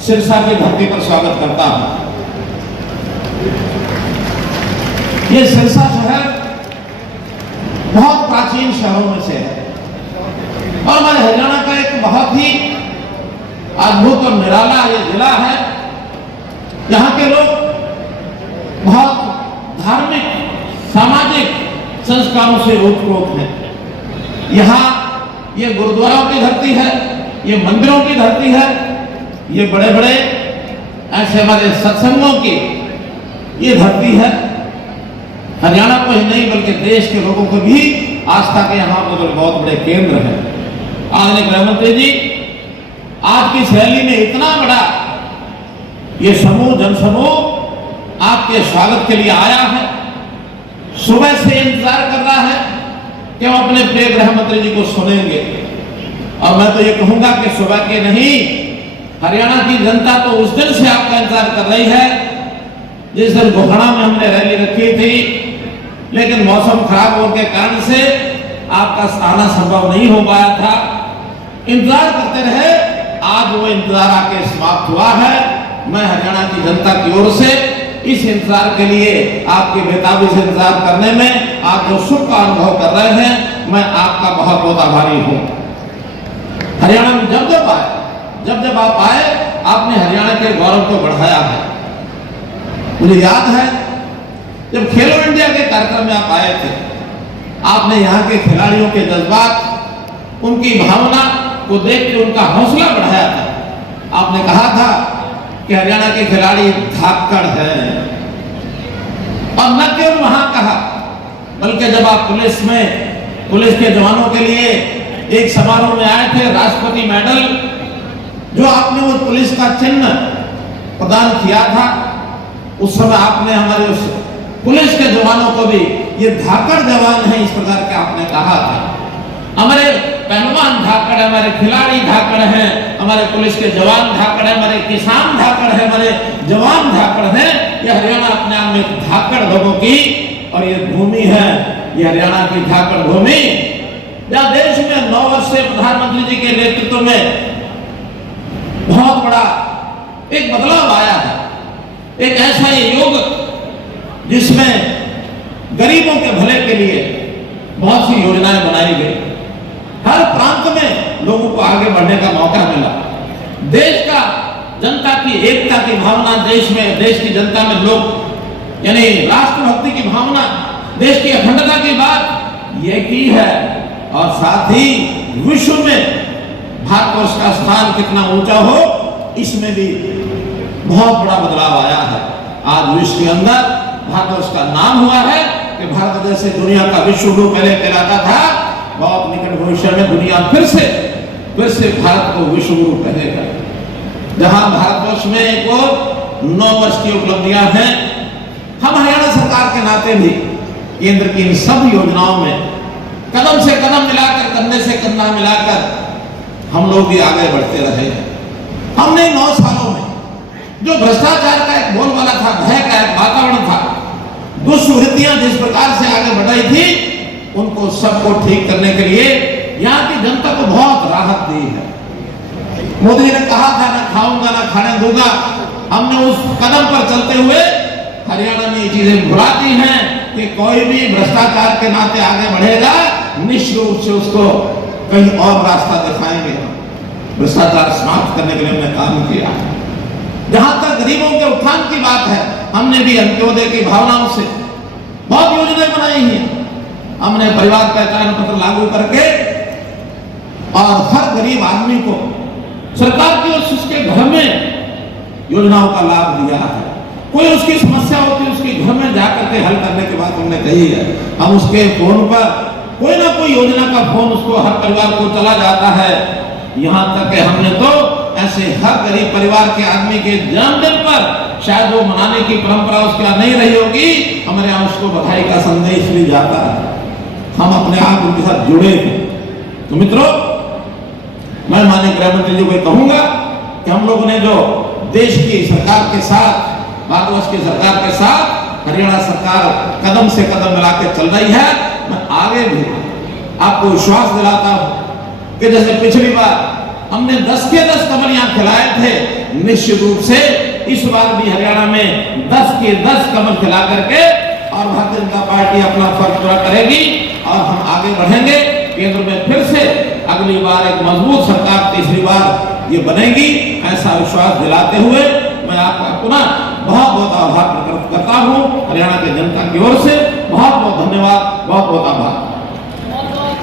सिरसा की धरती पर स्वागत करता हूं। ये सिरसा शहर बहुत प्राचीन शहरों में से है और हमारे हरियाणा का एक बहुत ही अद्भुत और निराला ये जिला है। यहाँ के लोग बहुत धार्मिक सामाजिक संस्कारों से ओतप्रोत हैं। यहाँ ये गुरुद्वारों की धरती है, ये मंदिरों की धरती है, ये बड़े बड़े ऐसे हमारे सत्संगों की ये धरती है। हरियाणा को ही नहीं बल्कि देश के लोगों को भी आस्था के यहाँ पर बहुत बड़े केंद्र है। आदरणीय गृह मंत्री जी, आज की शैली में इतना बड़ा ये समूह जनसमूह आपके स्वागत के लिए आया है। सुबह से इंतजार कर रहा है कि हम अपने प्रिय गृह मंत्री जी को सुनेंगे। और मैं तो ये कहूंगा कि सुबह के नहीं, हरियाणा की जनता तो उस दिन से आपका इंतजार कर रही है जिस दिन गोहाना में हमने रैली रखी थी, लेकिन मौसम खराब होने के कारण से आपका आना संभव नहीं हो पाया था। इंतजार करते रहे, आज वो इंतजार आके समाप्त हुआ है। मैं हरियाणा की जनता की ओर से इस इंतजार के लिए, आपके बेताबी से इंतजार करने में आप जो सुख का अनुभव कर रहे हैं, मैं आपका बहुत बहुत आभारी हूं। हरियाणा में जब जब आप आए, आपने हरियाणा के गौरव को बढ़ाया है। मुझे याद है जब खेलो इंडिया के कार्यक्रम में आप आए थे, आपने यहाँ के खिलाड़ियों के जज्बात, उनकी भावना को देख के उनका हौसला बढ़ाया था। आपने कहा था कि हरियाणा के खिलाड़ी धाकड़ हैं, और न केवल वहां कहा बल्कि जब आप पुलिस के जवानों के लिए एक समारोह में आए थे, राष्ट्रपति मेडल जो आपने वो पुलिस का चिन्ह प्रदान किया था, उस समय आपने हमारे उस पुलिस के जवानों को भी ये धाकड़ जवान है इस प्रकार के आपने कहा था। हमारे पहलवान धाकड़ है, हमारे खिलाड़ी धाकड़ हैं, हमारे पुलिस के जवान धाकड़ है, हमारे किसान धाकड़ है, हमारे जवान धाकड़ है। ये हरियाणा अपने आप में धाकड़ लोगों की, और ये भूमि है, ये हरियाणा की धाकड़ भूमि, जहां देश में 9 वर्ष से प्रधानमंत्री जी के नेतृत्व में बहुत बड़ा एक बदलाव आया है। एक ऐसा ये योग जिसमें गरीबों के भले के लिए बहुत सी योजनाएं बनाई गई, हर प्रांत में लोगों को आगे बढ़ने का मौका मिला। देश का जनता की एकता की भावना, देश की जनता में लोग यानी राष्ट्रभक्ति की भावना, देश की अखंडता की बात ये की है। और साथ ही विश्व में भारतवर्ष का स्थान कितना ऊंचा हो, इसमें भी बहुत बड़ा बदलाव आया है। आज विश्व के अंदर भारतवर्ष का नाम हुआ है कि भारत जैसे दुनिया का विश्व गुरु पहले कहलाता था, बहुत निकट भविष्य में दुनिया फिर से भारत को विश्व गुरु कहेगा। जहां भारतवर्ष में एक और 9 वर्ष की उपलब्धियां हैं, हम हरियाणा सरकार के नाते भी केंद्र की इन सब योजनाओं में कदम से कदम मिलाकर, कंधे से कंधा मिलाकर हम लोग भी आगे बढ़ते रहे। हमने 9 सालों में जो भ्रष्टाचार का एक बोलबाला था, भय का एक वातावरण था, दुष्वृत्तियां जिस प्रकार से आगे बढ़ रही थी, उनको सबको ठीक करने के लिए यहाँ की जनता को बहुत राहत दी है। मोदी जी ने कहा था, ना खाऊंगा ना खाने दूंगा। हमने उस कदम पर चलते हुए हरियाणा में ये चीजें भुला दी हैं कि कोई भी भ्रष्टाचार के नाते आगे बढ़ेगा, निश्चित रूप से उसको कहीं और रास्ता दिखाएंगे। भ्रष्टाचार समाप्त करने के लिए हमने काम किया। जहां तक गरीबों के उत्थान की बात है, हमने भी अंत्योदय की भावनाओं से बहुत योजनाएं बनाई हैं। हमने परिवार पहचान पत्र लागू करके और हर गरीब आदमी को सरकार की ओर से उसके घर में योजनाओं का लाभ दिया है। कोई उसकी समस्या होती है, उसके घर में जाकर के हल करने की बात हमने कही है। हम उसके फोन पर कोई ना कोई योजना का फोन उसको हर परिवार को चला जाता है। यहाँ तक कि हमने तो ऐसे हर गरीब परिवार के आदमी के जन्मदिन पर, शायद वो मनाने की परंपरा उसके यहाँ नहीं रही होगी, हमारे यहाँ उसको बधाई का संदेश भी जाता है। हम अपने आप उनके साथ जुड़े हैं। तो मित्रों, मैं माननीय गृह मंत्री जी को कहूंगा कि हम लोगों ने जो देश की सरकार के साथ, भारतवर्ष की सरकार के साथ हरियाणा सरकार कदम से कदम मिला के चल रही है, मैं आगे भी आपको विश्वास दिलाता हूं कि जैसे पिछली बार हमने 10 के 10 कमल यहाँ खिलाए थे, निश्चित रूप से इस बार भी हरियाणा में 10 के 10 कमल खिला करके और भारतीय जनता पार्टी अपना फर्ज पूरा करेगी और हम आगे बढ़ेंगे। केंद्र में फिर से अगली बार एक मजबूत सरकार तीसरी बार ये बनेगी, ऐसा विश्वास दिलाते हुए मैं आपका पुनः बहुत बहुत आभार प्रकट करता हूँ। हरियाणा की जनता की ओर से बहुत बहुत धन्यवाद, बहुत बहुत आभार।